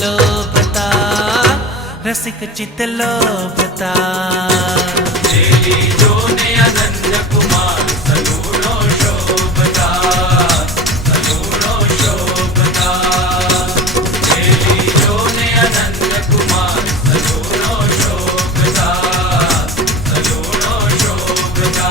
लोभता रसिक चित लोभता जोने अनंत कुमार सगुणो शोभता सगुणो शोभता जोने अनंत कुमार सगुणो शोभता सगुणो शोभता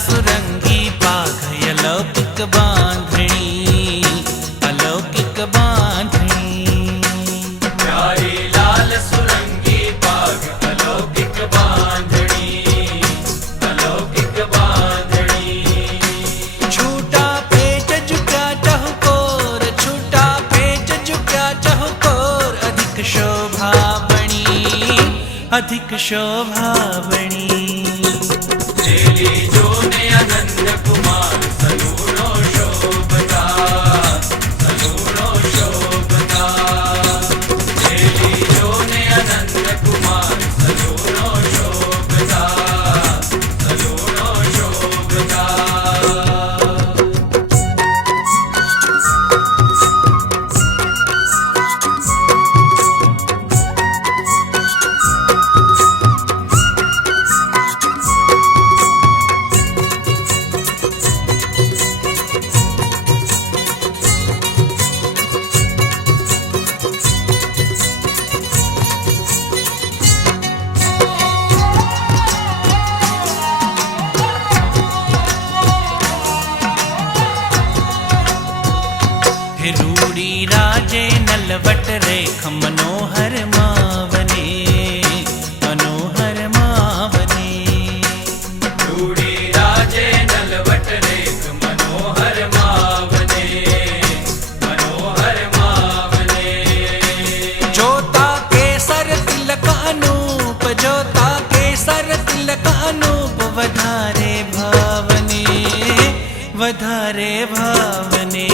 सुरंगी बाघ अलौकिक बांधणी अलौकिक बांधणी प्यारी लाल सुरंगी बाघ अलौकिक बांधणी अलौकिक बांधणी छूटा पेच झुका चहुकोर छूटा पेच झुका चहुकोर अधिक शोभा बणी अधिक शोभा बणी जोने अनंत कुमार सगुणो शोभता सगुणो शोभता जोने अनंत कुमार सगुणो शोभता सगुणो शोभता रूड़ी राजे नलवट रेख मनोहर मावने मनोहर मावने रूड़ी राजे नलवट रेख मनोहर मावने मनोहर मावने जोता केसर तिलक अनूप जोता केसर तिलक अनूप वधारे भावने वधारे भावने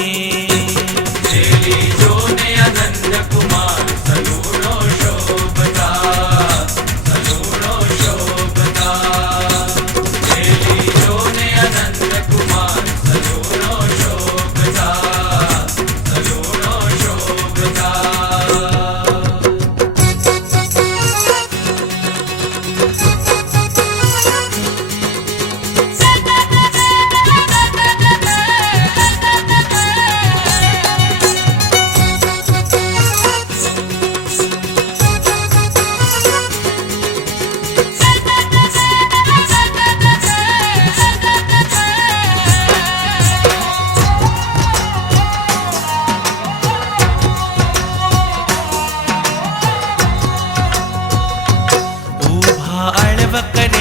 जोने अनंत कुमार सगुणो शोभता सगुणो शोभता जोने अनंत कुमार सगुणो शोभता सगुणो शोभता करे